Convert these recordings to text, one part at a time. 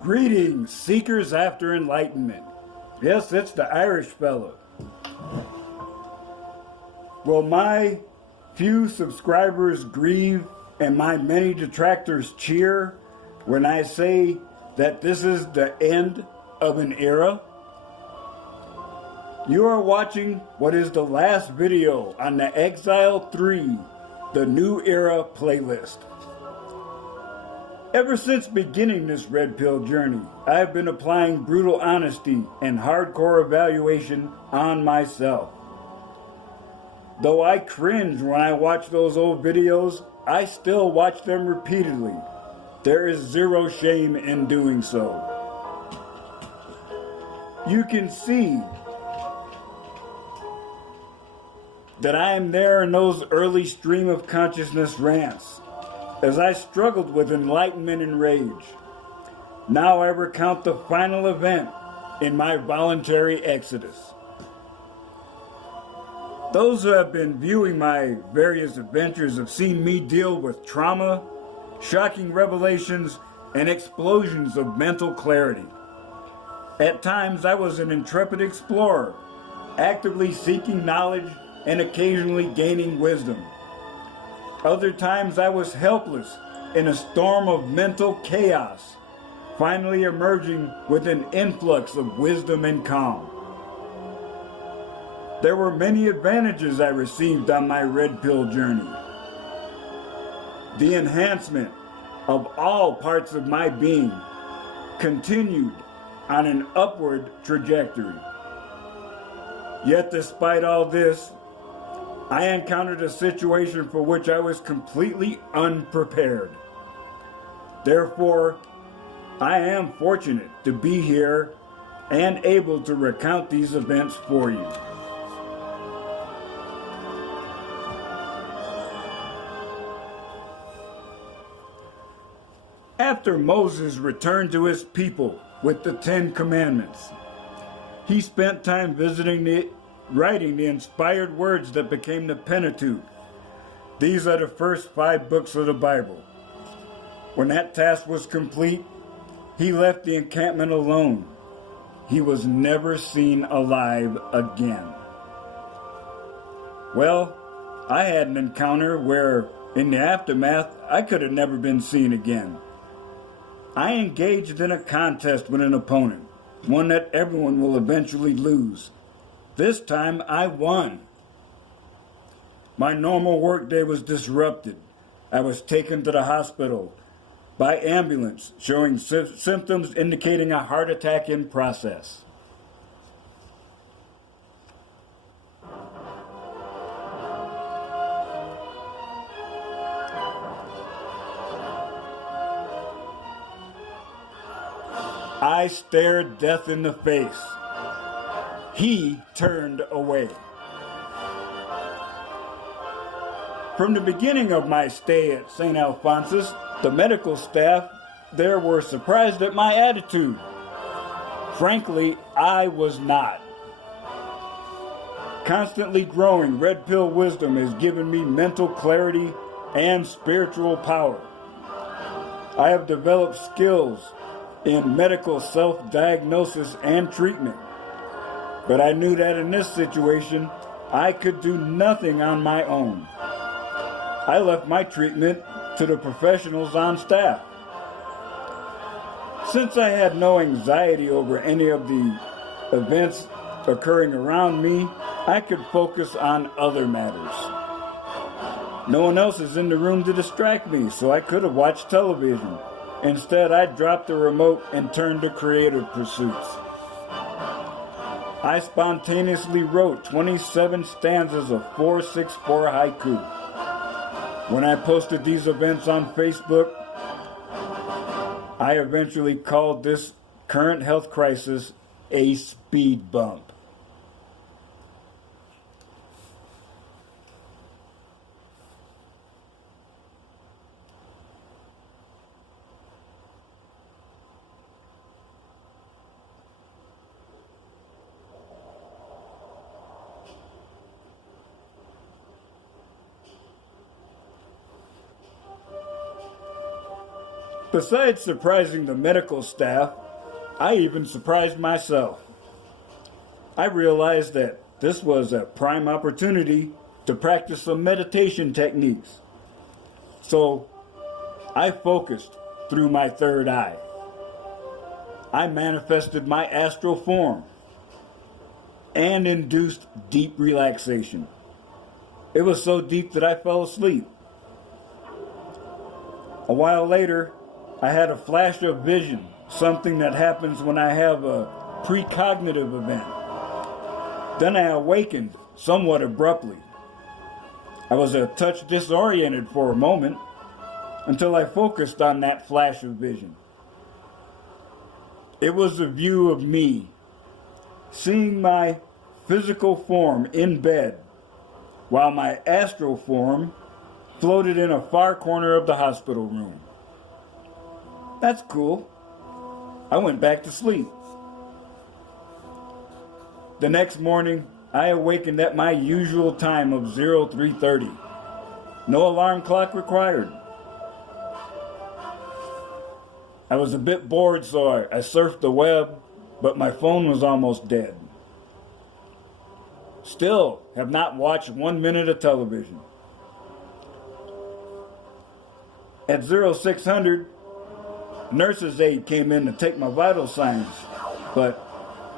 Greetings, seekers after enlightenment. Yes, it's the Irish fellow. Will my few subscribers grieve and my many detractors cheer when I say that this is the end of an era? You are watching what is the last video on the Exile 3, the New Era playlist. Ever since beginning this red pill journey, I have been applying brutal honesty and hardcore evaluation on myself. Though I cringe when I watch those old videos, I still watch them repeatedly. There is zero shame in doing so. You can see that I am there in those early stream of consciousness rants, as I struggled with enlightenment and rage. Now I recount the final event in my voluntary exodus. Those who have been viewing my various adventures have seen me deal with trauma, shocking revelations, and explosions of mental clarity. At times I was an intrepid explorer, actively seeking knowledge and occasionally gaining wisdom. Other times I was helpless in a storm of mental chaos, finally emerging with an influx of wisdom and calm. There were many advantages I received on my red pill journey. The enhancement of all parts of my being continued on an upward trajectory. Yet despite all this, I encountered a situation for which I was completely unprepared. Therefore, I am fortunate to be here and able to recount these events for you. After Moses returned to his people with the 10 Commandments, he spent time writing the inspired words that became the Pentateuch. These are the first 5 books of the Bible. When that task was complete, he left the encampment alone. He was never seen alive again. Well, I had an encounter where, in the aftermath, I could have never been seen again. I engaged in a contest with an opponent, one that everyone will eventually lose. This time I won. My normal workday was disrupted. I was taken to the hospital by ambulance, showing symptoms indicating a heart attack in process. I stared death in the face. He turned away. From the beginning of my stay at St. Alphonsus, the medical staff there were surprised at my attitude. Frankly, I was not. Constantly growing red pill wisdom has given me mental clarity and spiritual power. I have developed skills in medical self-diagnosis and treatment. But I knew that in this situation, I could do nothing on my own. I left my treatment to the professionals on staff. Since I had no anxiety over any of the events occurring around me, I could focus on other matters. No one else is in the room to distract me, so I could have watched television. Instead, I dropped the remote and turned to creative pursuits. I spontaneously wrote 27 stanzas of 464 haiku. When I posted these events on Facebook, I eventually called this current health crisis a speed bump. Besides surprising the medical staff, I even surprised myself. I realized that this was a prime opportunity to practice some meditation techniques. So I focused through my third eye. I manifested my astral form and induced deep relaxation. It was so deep that I fell asleep. A while later, I had a flash of vision, something that happens when I have a precognitive event. Then I awakened somewhat abruptly. I was a touch disoriented for a moment until I focused on that flash of vision. It was a view of me, seeing my physical form in bed, while my astral form floated in a far corner of the hospital room. That's cool. I went back to sleep. The next morning, I awakened at my usual time of 03:30. No alarm clock required. I was a bit bored, so I surfed the web, but my phone was almost dead. Still have not watched 1 minute of television. At 0600, nurse's aide came in to take my vital signs. But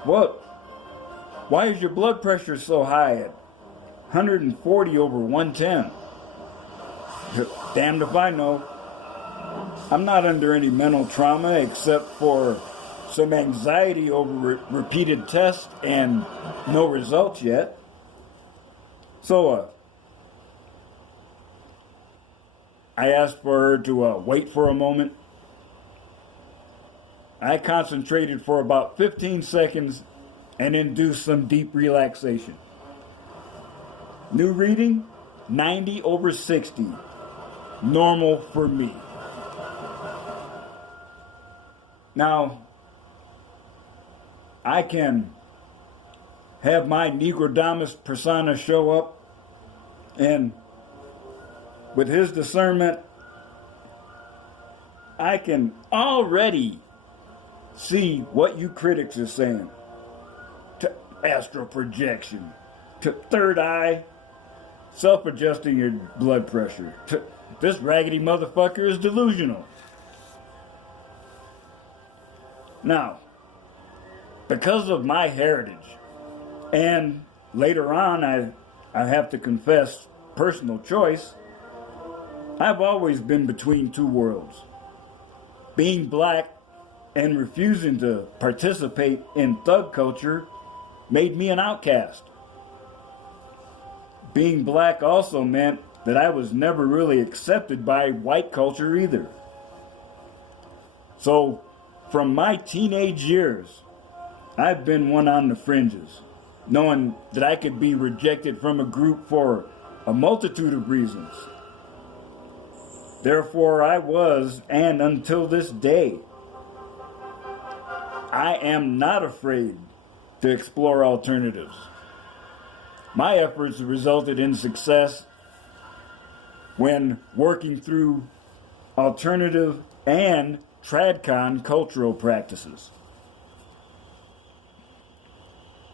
what? Why is your blood pressure so high at 140 over 110? Damned if I know. I'm not under any mental trauma except for some anxiety over repeated tests and no results yet. So, I asked for her to wait for a moment. I concentrated for about 15 seconds and induced some deep relaxation. New reading, 90 over 60. Normal for me. Now, I can have my Negrodamus persona show up, and with his discernment, I can already see what you critics are saying. To astral projection, to third eye, self-adjusting your blood pressure. To this raggedy motherfucker is delusional. Now, because of my heritage, and later on I have to confess personal choice, I've always been between two worlds. Being black and refusing to participate in thug culture made me an outcast. Being black also meant that I was never really accepted by white culture either. So, from my teenage years, I've been one on the fringes, knowing that I could be rejected from a group for a multitude of reasons. Therefore, I was, and until this day, I am not afraid to explore alternatives. My efforts resulted in success when working through alternative and TradCon cultural practices.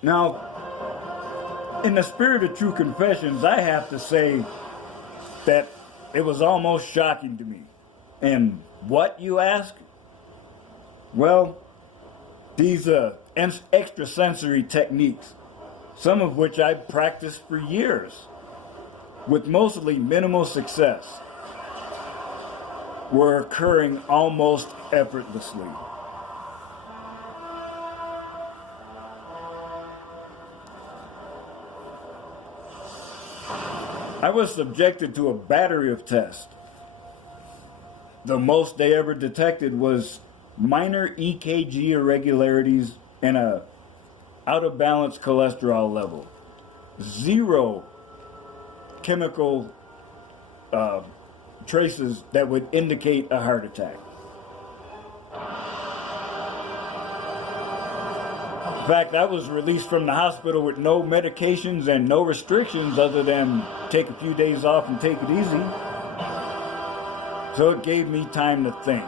Now, in the spirit of true confessions, I have to say that it was almost shocking to me. And what, you ask? Well, these extrasensory techniques, some of which I practiced for years, with mostly minimal success, were occurring almost effortlessly. I was subjected to a battery of tests. The most they ever detected was minor EKG irregularities and a out of balance cholesterol level. Zero chemical traces that would indicate a heart attack. In fact, I was released from the hospital with no medications and no restrictions other than take a few days off and take it easy. So it gave me time to think.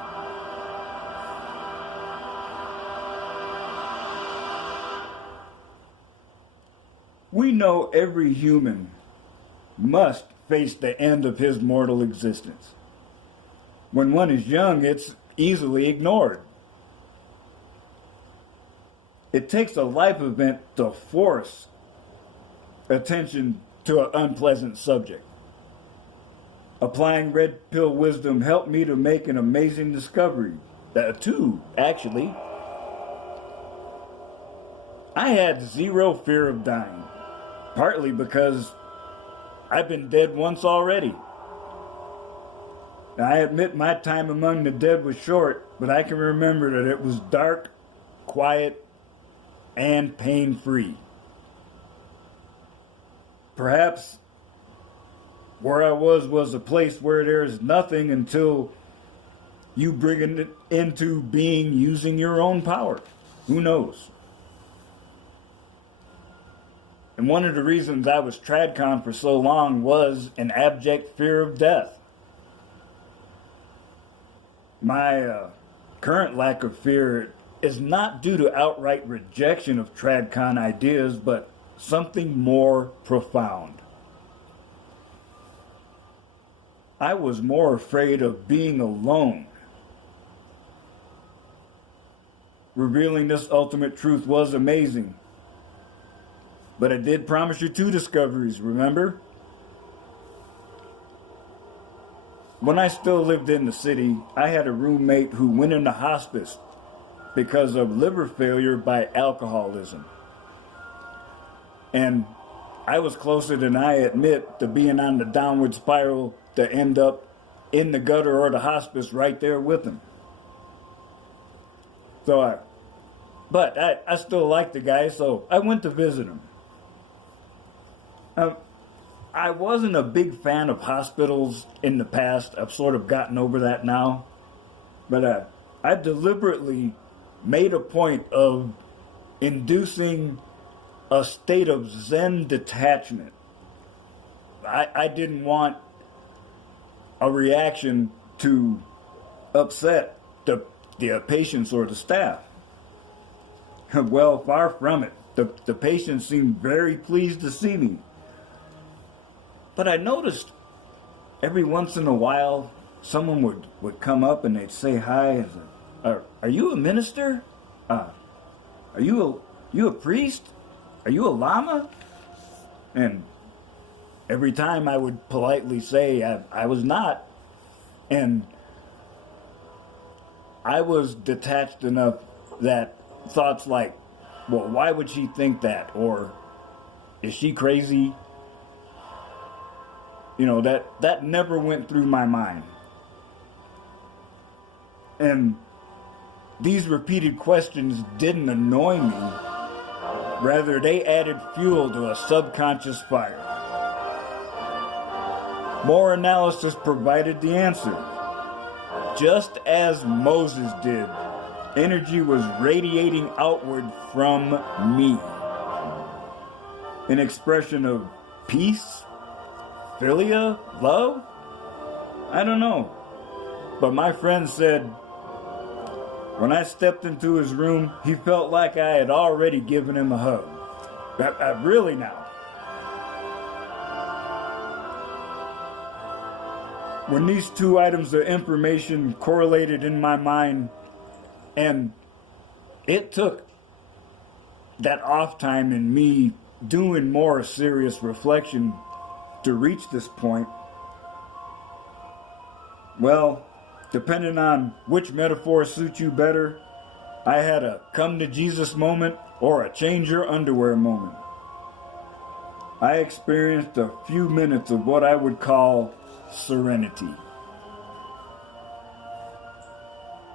We know every human must face the end of his mortal existence. When one is young, it's easily ignored. It takes a life event to force attention to an unpleasant subject. Applying red pill wisdom helped me to make an amazing discovery. Two, actually. I had zero fear of dying, partly because I've been dead once already. Now, I admit my time among the dead was short, but I can remember that it was dark, quiet, and pain-free. Perhaps where I was a place where there is nothing until you bring it into being using your own power. Who knows? And one of the reasons I was TradCon for so long was an abject fear of death. My current lack of fear is not due to outright rejection of TradCon ideas, but something more profound. I was more afraid of being alone. Revealing this ultimate truth was amazing. But I did promise you 2 discoveries, remember? When I still lived in the city, I had a roommate who went into hospice because of liver failure by alcoholism. And I was closer than I admit to being on the downward spiral to end up in the gutter or the hospice right there with him. But I still liked the guy, so I went to visit him. I wasn't a big fan of hospitals in the past. I've sort of gotten over that now. But I deliberately made a point of inducing a state of Zen detachment. I didn't want a reaction to upset the patients or the staff. Well, far from it. The patients seemed very pleased to see me. But I noticed every once in a while, someone would come up and they'd say hi. Are you a minister? Are you a priest? Are you a lama? And every time I would politely say I was not. And I was detached enough that thoughts like, well, why would she think that? Or is she crazy? You know, that never went through my mind. And these repeated questions didn't annoy me. Rather, they added fuel to a subconscious fire. More analysis provided the answer. Just as Moses did, energy was radiating outward from me. An expression of peace, philia, love? I don't know. But my friend said, when I stepped into his room, he felt like I had already given him a hug. Really now. When these 2 items of information correlated in my mind, and it took that off time in me doing more serious reflection to reach this point, well, depending on which metaphor suits you better, I had a come to Jesus moment or a change your underwear moment. I experienced a few minutes of what I would call serenity.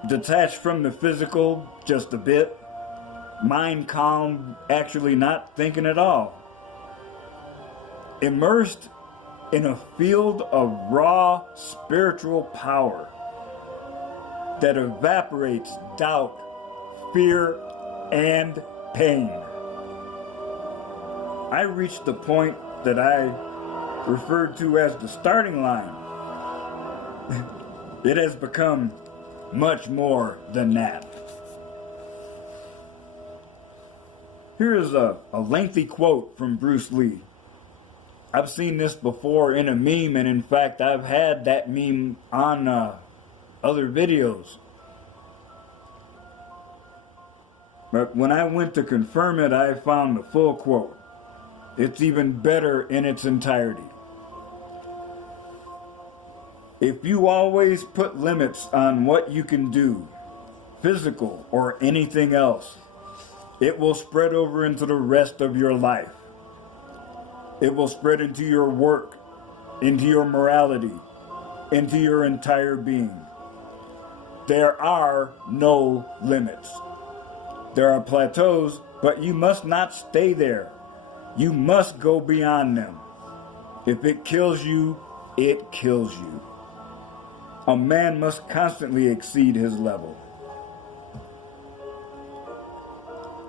Detached from the physical just a bit, mind calm, actually not thinking at all. Immersed in a field of raw spiritual power that evaporates doubt, fear, and pain. I reached the point that I referred to as the starting line. It has become much more than that. Here is a lengthy quote from Bruce Lee. I've seen this before in a meme, and in fact, I've had that meme on other videos. But when I went to confirm it, I found the full quote. It's even better in its entirety. If you always put limits on what you can do, physical or anything else, it will spread over into the rest of your life. It will spread into your work, into your morality, into your entire being. There are no limits. There are plateaus, but you must not stay there. You must go beyond them. If it kills you, it kills you. A man must constantly exceed his level.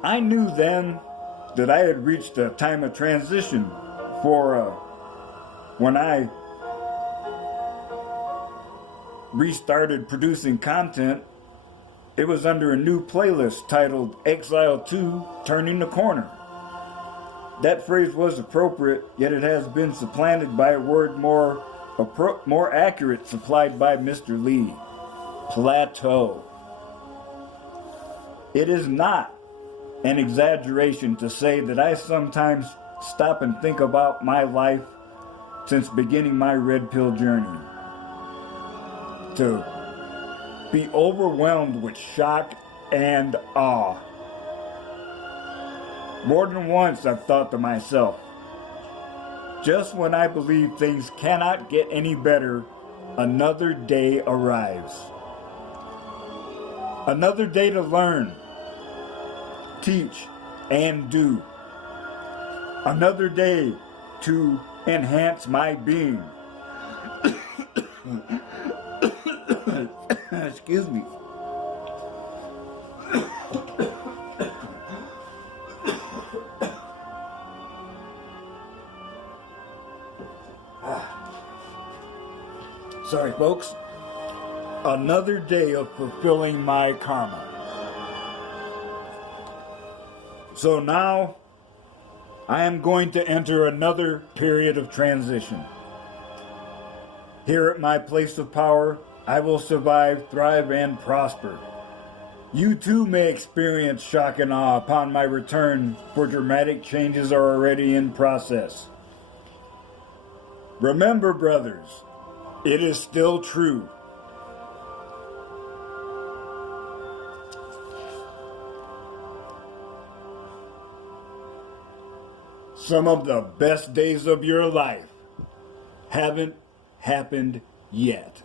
I knew then that I had reached a time of transition for when I restarted producing content. It was under a new playlist titled Exile 2 Turning the Corner. That phrase was appropriate, yet it has been supplanted by a word more accurate supplied by Mr. Lee. Plateau. It is not an exaggeration to say that I sometimes stop and think about my life since beginning my red pill journey. To be overwhelmed with shock and awe. More than once I've thought to myself, just when I believe things cannot get any better, another day arrives. Another day to learn, teach, and do. Another day to enhance my being. Excuse me. Sorry, folks. Another day of fulfilling my karma. So now, I am going to enter another period of transition. Here at my place of power, I will survive, thrive, and prosper. You too may experience shock and awe upon my return, for dramatic changes are already in process. Remember, brothers, it is still true. Some of the best days of your life haven't happened yet.